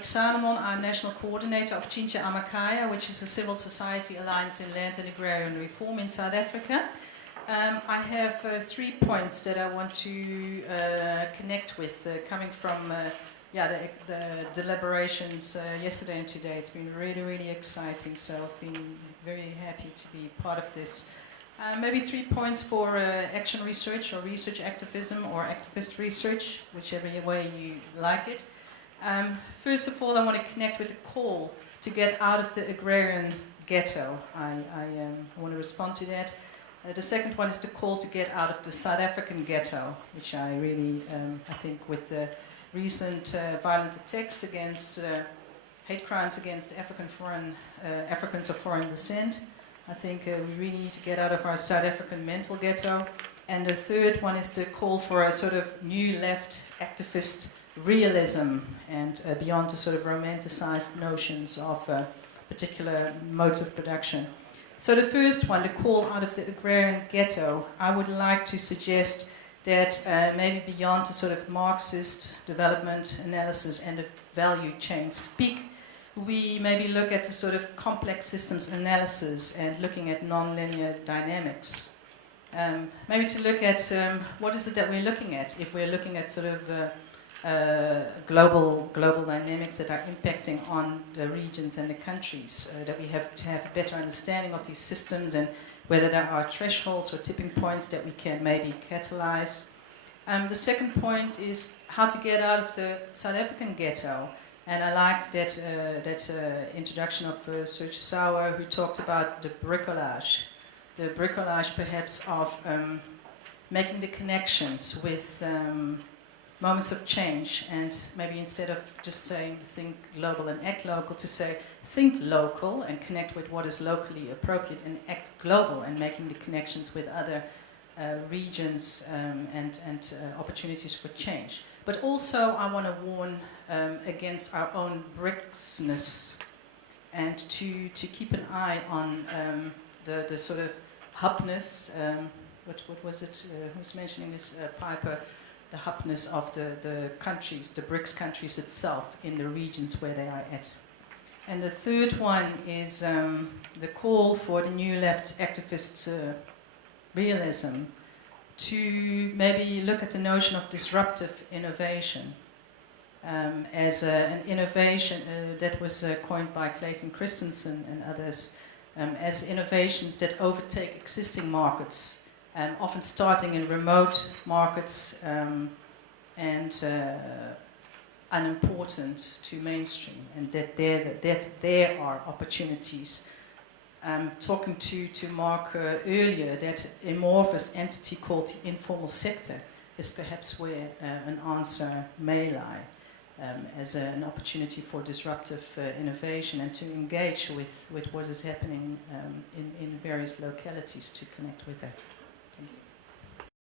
Monique Salomon. I'm National Coordinator of Chincha Amakaya, which is a civil society alliance in land and agrarian reform in South Africa. I have 3 points that I want to connect with, coming from the deliberations yesterday and today. It's been really, really exciting, so I've been very happy to be part of this. Maybe 3 points for action research or research activism or activist research, whichever way you like it. First of all, I want to connect with the call to get out of the agrarian ghetto. I want to respond to that. The second one is the call to get out of the South African ghetto, which I really, I think with the recent violent attacks against, hate crimes against Africans of foreign descent, I think we really need to get out of our South African mental ghetto. And the third one is the call for a sort of new left activist realism and beyond the sort of romanticized notions of particular modes of production. So the first one, the call out of the agrarian ghetto, I would like to suggest that maybe beyond the sort of Marxist development analysis and the value chain we maybe look at the sort of complex systems analysis and looking at non-linear dynamics. Maybe to look at what is it that we're looking at, if we're looking at sort of global dynamics that are impacting on the regions and the countries, that we have to have a better understanding of these systems and whether there are thresholds or tipping points that we can maybe catalyze. The second point is how to get out of the South African ghetto. And I liked that introduction of Serge Sauer, who talked about the bricolage perhaps of making the connections with moments of change, and maybe instead of just saying think global and act local, to say think local and connect with what is locally appropriate and act global, and making the connections with other regions and opportunities for change. But also I want to warn against our own bricksness, and to keep an eye on the sort of hubness, what was it, who's mentioning this, Piper, the hubness of the countries, the BRICS countries itself in the regions where they are at. And the third one is the call for the new left activists' realism to maybe look at the notion of disruptive innovation as an innovation that was coined by Clayton Christensen and others, as innovations that overtake existing markets, often starting in remote markets and unimportant to mainstream, and that there are opportunities. Talking to Mark earlier, that amorphous entity called the informal sector is perhaps where an answer may lie, as an opportunity for disruptive innovation and to engage with what is happening in various localities to connect with that.